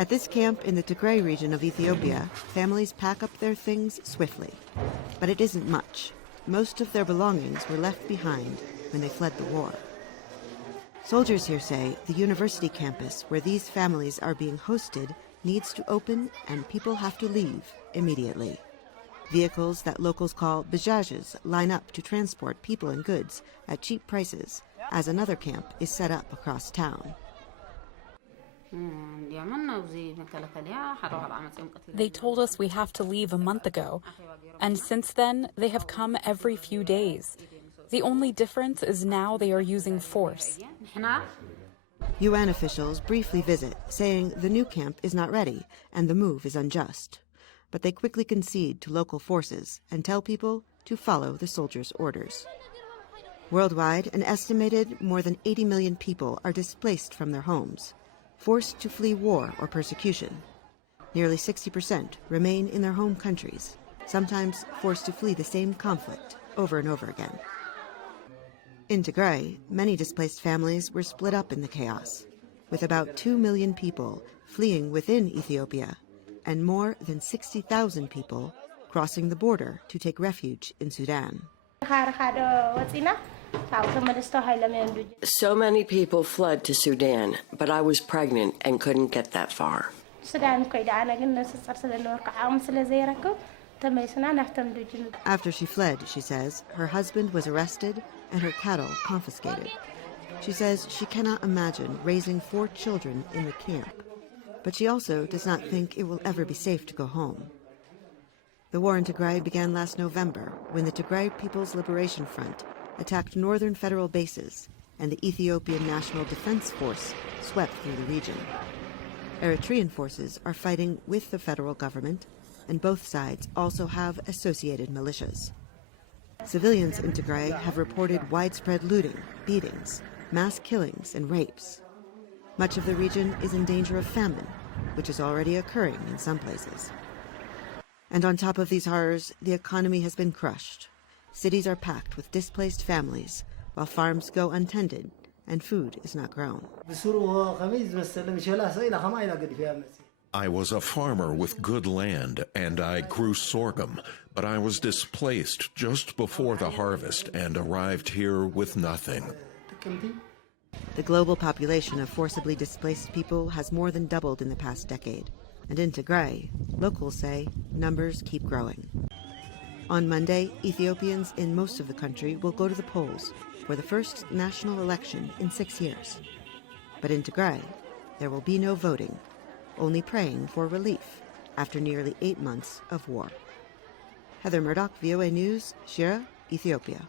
At this camp in the Tigray region of Ethiopia, families pack up their things swiftly. But it isn't much. Most of their belongings were left behind when they fled the war. Soldiers here say the university campus where these families are being hosted needs to open and people have to leave immediately. Vehicles that locals call bajajes line up to transport people and goods at cheap prices as another camp is set up across town. They told us we have to leave a month ago, and since then they have come every few days. The only difference is now they are using force. UN officials briefly visit, saying the new camp is not ready and the move is unjust. But they quickly concede to local forces and tell people to follow the soldiers' orders. Worldwide, an estimated more than 80 million people are displaced from their homes, forced to flee war or persecution. Nearly 60% remain in their home countries, sometimes forced to flee the same conflict over and over again. In Tigray, many displaced families were split up in the chaos, with about 2 million people fleeing within Ethiopia and more than 60,000 people crossing the border to take refuge in Sudan. So many people fled to Sudan, but I was pregnant and couldn't get that far. After she fled, she says, her husband was arrested and her cattle confiscated. She says she cannot imagine raising 4 children in the camp, but she also does not think it will ever be safe to go home. The war in Tigray began last November when the Tigray People's Liberation Front attacked northern federal bases and the Ethiopian National Defense Force swept through the region. Eritrean forces are fighting with the federal government, and both sides also have associated militias. Civilians in Tigray have reported widespread looting, beatings, mass killings, and rapes. Much of the region is in danger of famine, which is already occurring in some places. And on top of these horrors, the economy has been crushed. Cities are packed with displaced families, while farms go untended and food is not grown. I was a farmer with good land, and I grew sorghum, but I was displaced just before the harvest and arrived here with nothing. The global population of forcibly displaced people has more than doubled in the past decade, and in Tigray, locals say numbers keep growing. On Monday, Ethiopians in most of the country will go to the polls for the first national election in 6 years. But in Tigray, there will be no voting, only praying for relief after nearly 8 months of war. Heather Murdock, VOA News, Shire, Ethiopia.